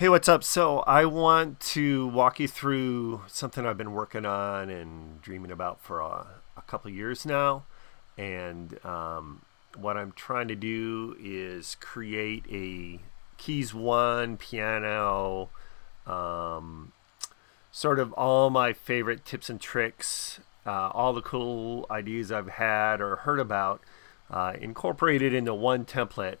Hey, what's up? So, I want to walk you through something I've been working on and dreaming about for a couple of years now. And what I'm trying to do is create a Keys One piano, um, sort of all my favorite tips and tricks, all the cool ideas I've had or heard about, incorporated into one template.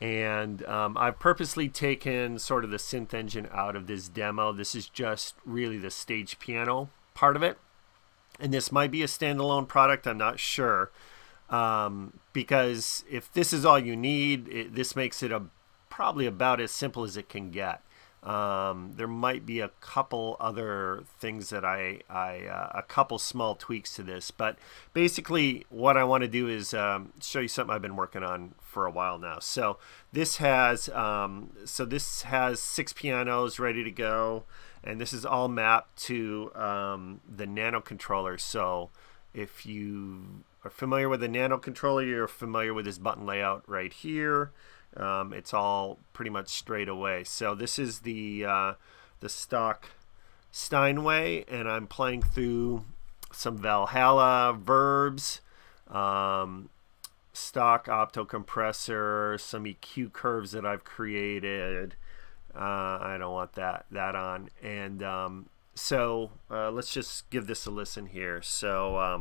And I've purposely taken sort of the synth engine out of this demo. This is just really the stage piano part of it. And this might be a standalone product, I'm not sure. Because if this is all you need, this makes it probably about as simple as it can get. There might be a couple other things that a couple small tweaks to this, but basically what I want to do is show you something I've been working on for a while now. So this has 6 pianos ready to go, and this is all mapped to the Nano controller. So if you are familiar with the Nano controller, you're familiar with this button layout right here. It's all pretty much straight away. So this is the stock Steinway, and I'm playing through some Valhalla verbs, stock opto compressor, some EQ curves that I've created. I don't want that on, and let's just give this a listen here. So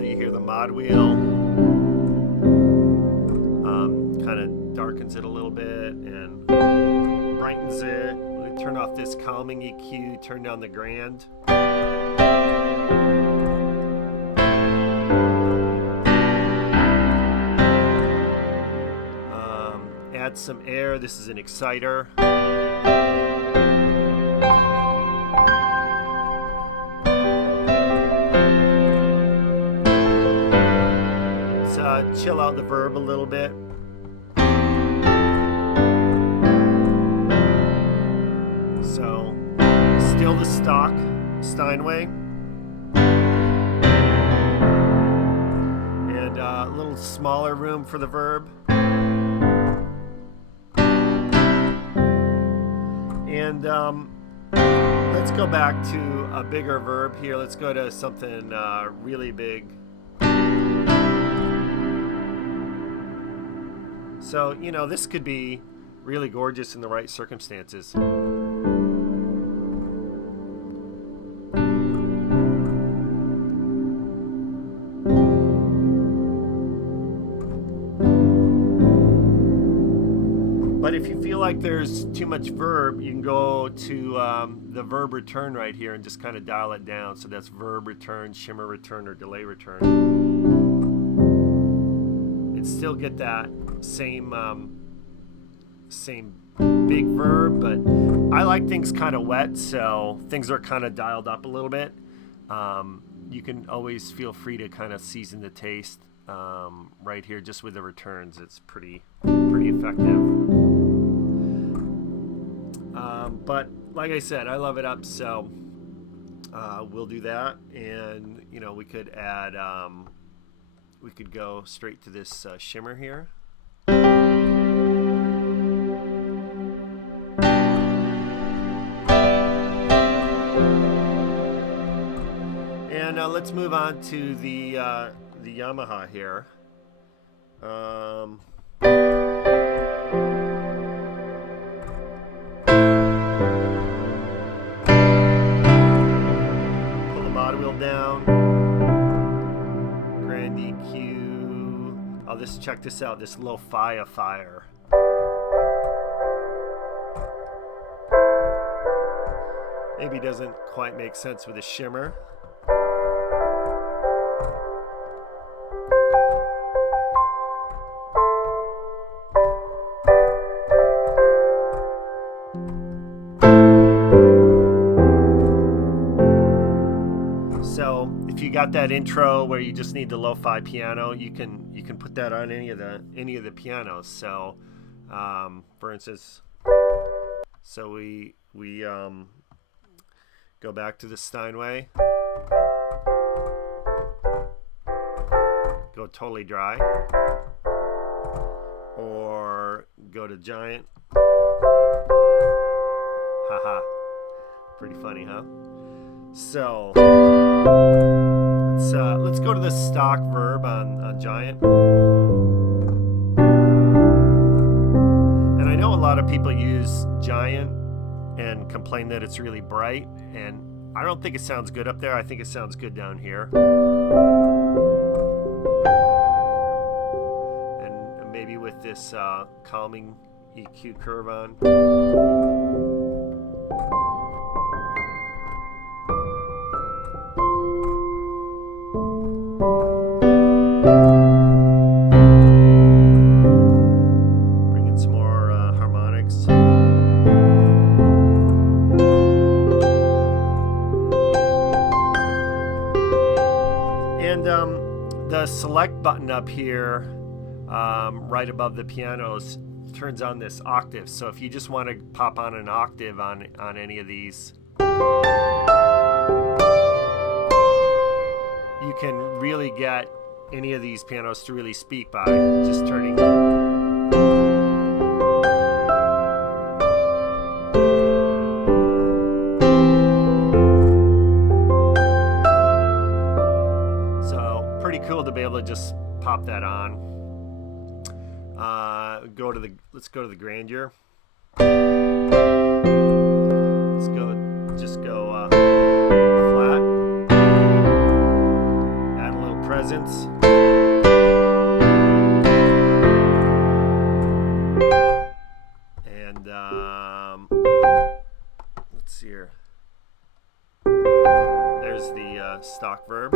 you hear the mod wheel, kind of darkens it a little bit and brightens it. We turn off this calming EQ, turn down the grand. Add some air. This is an exciter. Chill out the verb a little bit. So, still the stock Steinway. And a little smaller room for the verb. And let's go back to a bigger verb here. Let's go to something really big. So, this could be really gorgeous in the right circumstances. But if you feel like there's too much verb, you can go to the verb return right here and just kind of dial it down. So that's verb return, shimmer return, or delay return. And still get that same big verb, but I like things kind of wet, so things are kind of dialed up a little bit. You can always feel free to kind of season the taste right here just with the returns. It's pretty effective. But like I said, I love it up, so we'll do that. And we could add we could go straight to this shimmer here. And let's move on to the Yamaha here. Pull the mod wheel down. Grand EQ. Oh, check this out. This lo-fi fire. Maybe doesn't quite make sense with a shimmer. So if you got that intro where you just need the lo-fi piano, you can put that on any of the pianos. So for instance, so we go back to the Steinway. Go totally dry. Or go to giant. Haha. Pretty funny, huh? So let's go to the stock verb on giant. And I know a lot of people use giant and complain that it's really bright, and I don't think it sounds good up there. I think it sounds good down here. And maybe with this calming EQ curve on. The select button up here, right above the pianos, turns on this octave. So if you just want to pop on an octave on any of these, you can really get any of these pianos to really speak by just turning. Cool to be able to just pop that on. Let's go to the grandeur. Let's go flat. Add a little presence. And let's see here. There's the stock verb.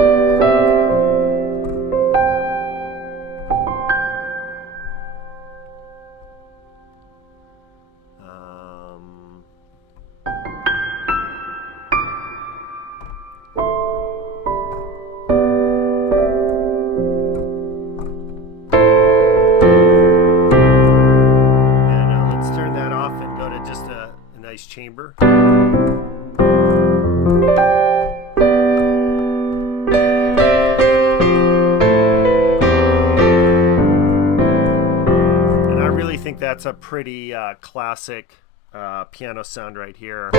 Chamber. And I really think that's a pretty classic piano sound right here. I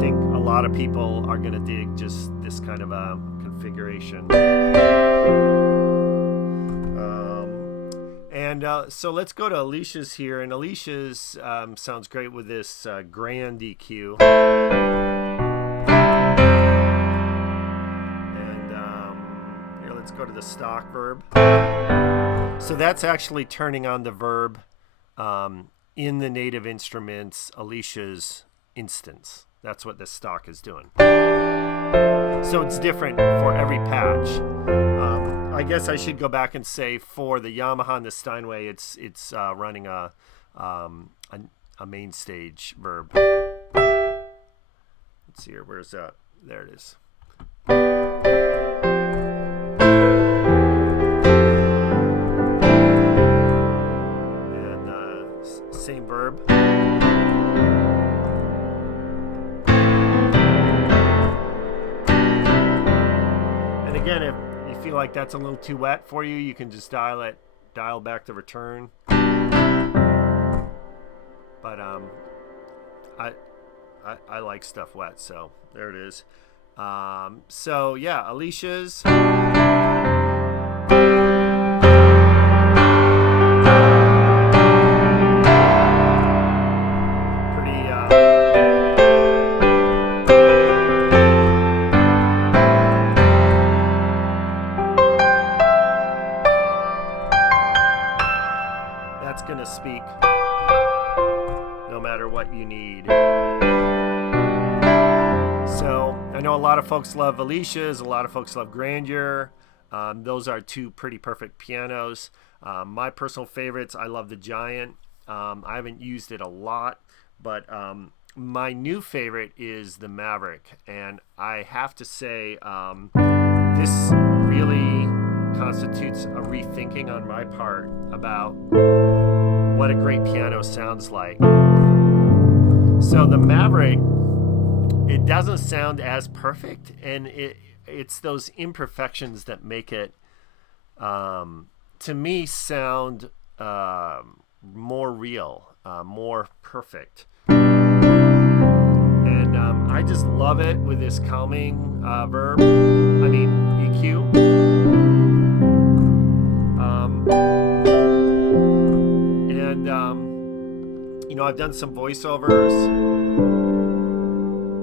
think a lot of people are going to dig just this kind of a configuration. And so let's go to Alicia's here, and Alicia's sounds great with this grand EQ. And here, let's go to the stock verb. So that's actually turning on the verb in the native instruments, Alicia's instance. That's what this stock is doing. So it's different for every patch. I guess I should go back and say for the Yamaha and the Steinway, it's running a main stage verb. Let's see here. Where's that? There it is. And same verb. And again, if you feel like that's a little too wet for you, you can just dial back the return. But I like stuff wet, so there it is. So yeah, Alicia's. That's going to speak no matter what you need. So I know a lot of folks love Alicia's, a lot of folks love Grandeur. Those are two pretty perfect pianos. My personal favorites, I love the Giant. I haven't used it a lot, but my new favorite is the Maverick. And I have to say, this really constitutes a rethinking on my part about what a great piano sounds like. So the Maverick it doesn't sound as perfect, and it's those imperfections that make it, to me, sound more real, more perfect. And I just love it with this calming EQ. I've done some voiceovers,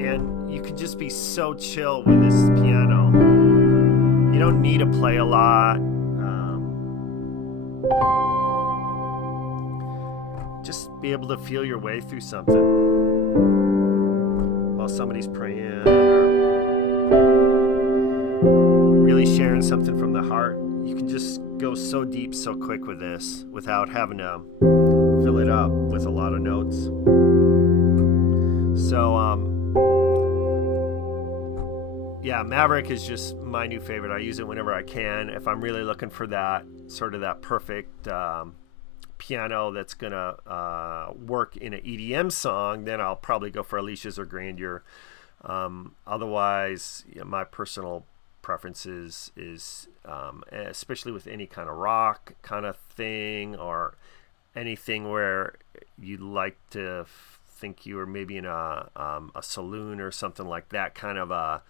and you can just be so chill with this piano. You don't need to play a lot. Just be able to feel your way through something while somebody's praying or really sharing something from the heart. You can just go so deep so quick with this without having to fill it up with a lot of notes. So Maverick is just my new favorite. I use it whenever I can. If I'm really looking for that sort of that perfect piano that's gonna work in an EDM song, then I'll probably go for Alicia's or Grandeur. Otherwise, my personal preferences is especially with any kind of rock kind of thing, or anything where you like to think you were maybe in a saloon or something like that, kind of a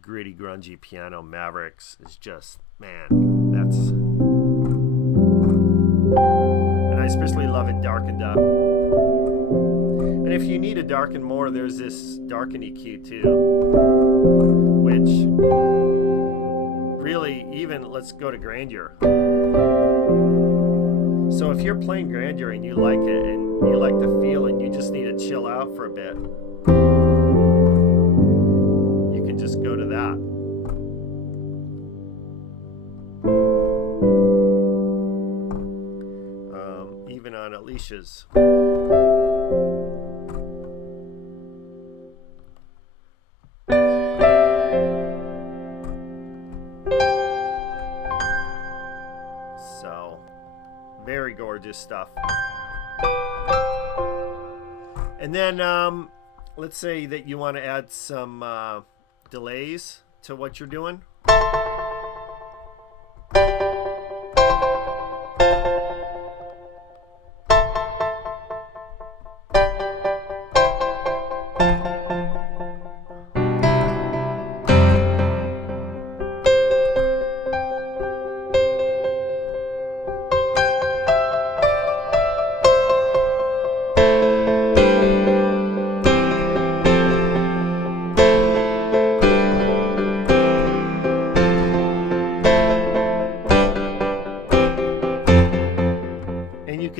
gritty, grungy piano. Mavericks is just, man, that's... And I especially love it darkened up. And if you need to darken more, there's this darken EQ too, which really, even, let's go to Grandeur. So if you're playing Grandeur and you like it and you like the feel and you just need to chill out for a bit, you can just go to that. Even on Alicia's. Very gorgeous stuff. And then let's say that you want to add some delays to what you're doing.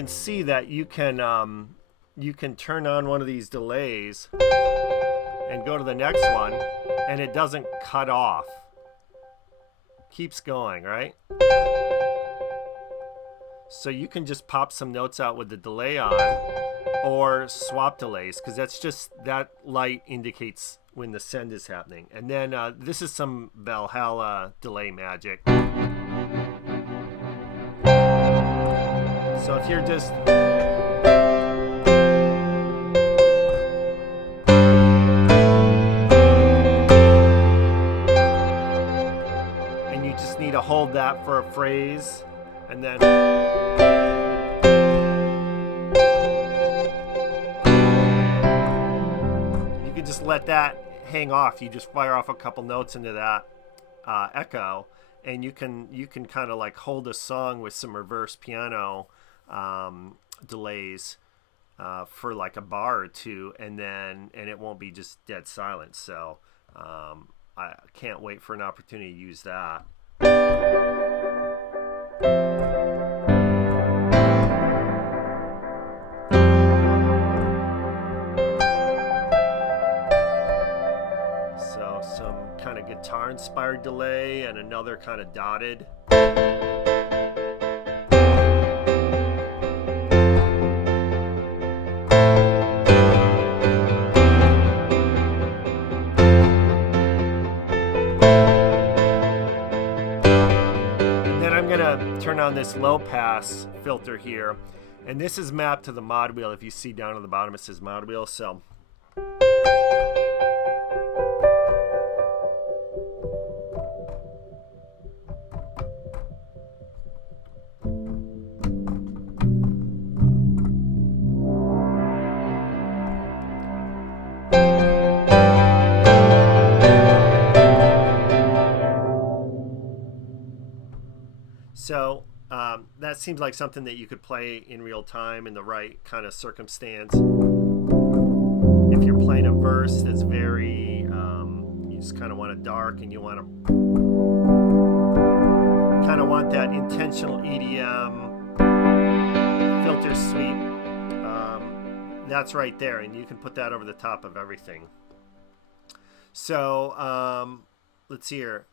See that you can turn on one of these delays and go to the next one, and it doesn't cut off. Keeps going, right? So you can just pop some notes out with the delay on, or swap delays, because that's just, that light indicates when the send is happening. And then this is some Valhalla delay magic. So if you're just and you just need to hold that for a phrase, and then you can just let that hang off. You just fire off a couple notes into that echo, and you can kind of like hold a song with some reverse piano delays for like a bar or two, and it won't be just dead silent. So I can't wait for an opportunity to use that. So some kind of guitar inspired delay and another kind of dotted. Turn on this low pass filter here, and this is mapped to the mod wheel. If you see down at the bottom, it says mod wheel. So So that seems like something that you could play in real time in the right kind of circumstance. If you're playing a verse that's very, you just kind of want it dark and you want to kind of want that intentional EDM filter sweep, that's right there, and you can put that over the top of everything. So let's see here.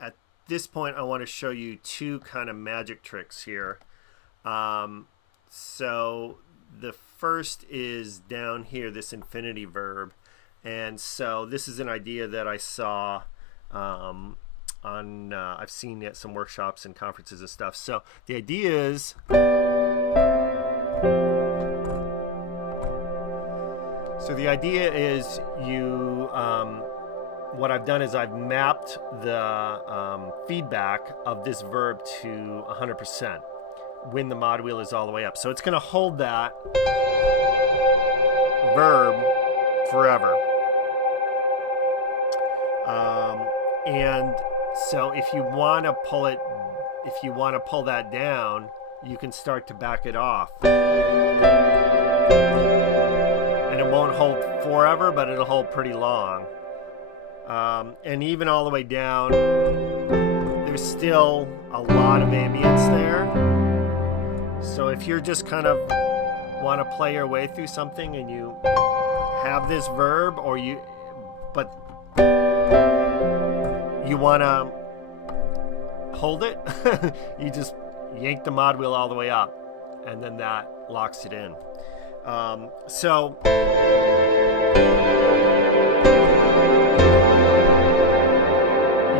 At this point, I want to show you two kind of magic tricks here. So the first is down here, this infinity verb. And so this is an idea that I saw I've seen at some workshops and conferences and stuff. So the idea is, you, what I've done is I've mapped the feedback of this verb to 100% when the mod wheel is all the way up. So it's going to hold that verb forever. And so if you want to pull that down, you can start to back it off. And it won't hold forever, but it'll hold pretty long. And even all the way down, there's still a lot of ambience there. So if you're just kind of want to play your way through something and you have this verb, but you want to hold it, you just yank the mod wheel all the way up, and then that locks it in. So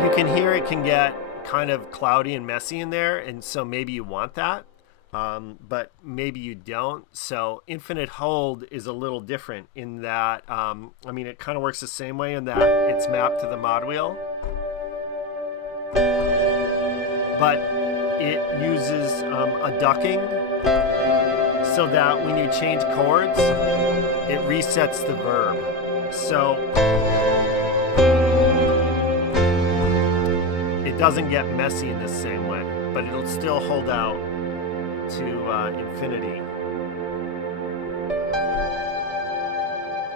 you can hear it can get kind of cloudy and messy in there, and so maybe you want that, but maybe you don't. So infinite hold is a little different in that, it kind of works the same way in that it's mapped to the mod wheel, but it uses a ducking so that when you change chords, it resets the verb. So it doesn't get messy in the same way, but it'll still hold out to infinity.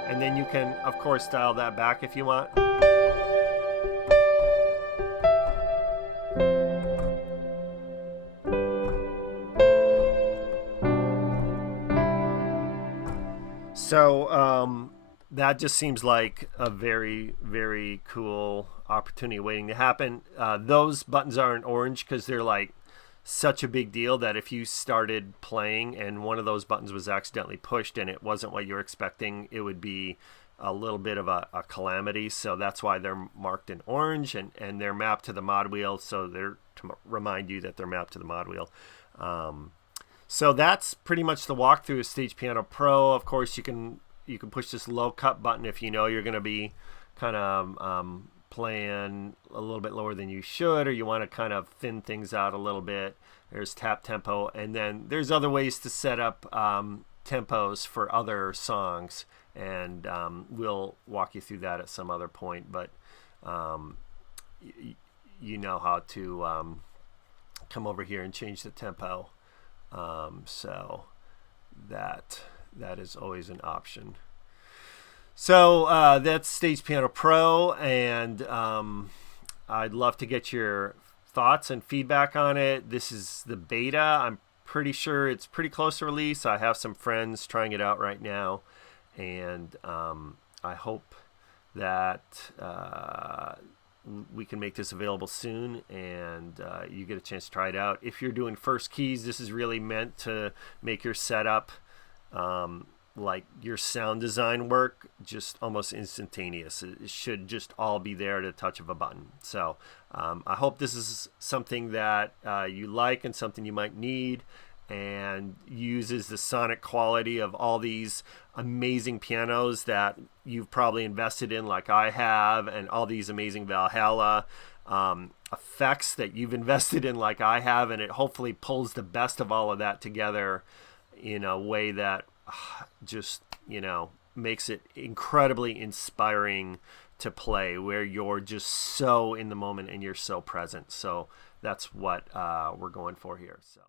And then you can, of course, dial that back if you want. So that just seems like a very, very cool opportunity waiting to happen. Those buttons aren't orange because they're like such a big deal that if you started playing and one of those buttons was accidentally pushed and it wasn't what you were expecting, it would be a little bit of a calamity. So that's why they're marked in orange, and they're mapped to the mod wheel, so they're to remind you that they're mapped to the mod wheel. So that's pretty much the walkthrough of Stage Piano Pro. Of course, you can push this low cut button if you know you're going to be kind of playing a little bit lower than you should, or you want to kind of thin things out a little bit. There's tap tempo, and then there's other ways to set up tempos for other songs, and we'll walk you through that at some other point. But you know how to come over here and change the tempo. So that is always an option. So that's Stage Piano Pro, and I'd love to get your thoughts and feedback on it. This is the beta. I'm pretty sure it's pretty close to release. I have some friends trying it out right now, and I hope that we can make this available soon, and you get a chance to try it out. If you're doing first keys, this is really meant to make your setup, like your sound design work, just almost instantaneous. It should just all be there at a touch of a button. So I hope this is something that you like and something you might need, and uses the sonic quality of all these amazing pianos that you've probably invested in like I have, and all these amazing Valhalla effects that you've invested in like I have, and it hopefully pulls the best of all of that together in a way that just, makes it incredibly inspiring to play, where you're just so in the moment and you're so present. So that's what we're going for here. So.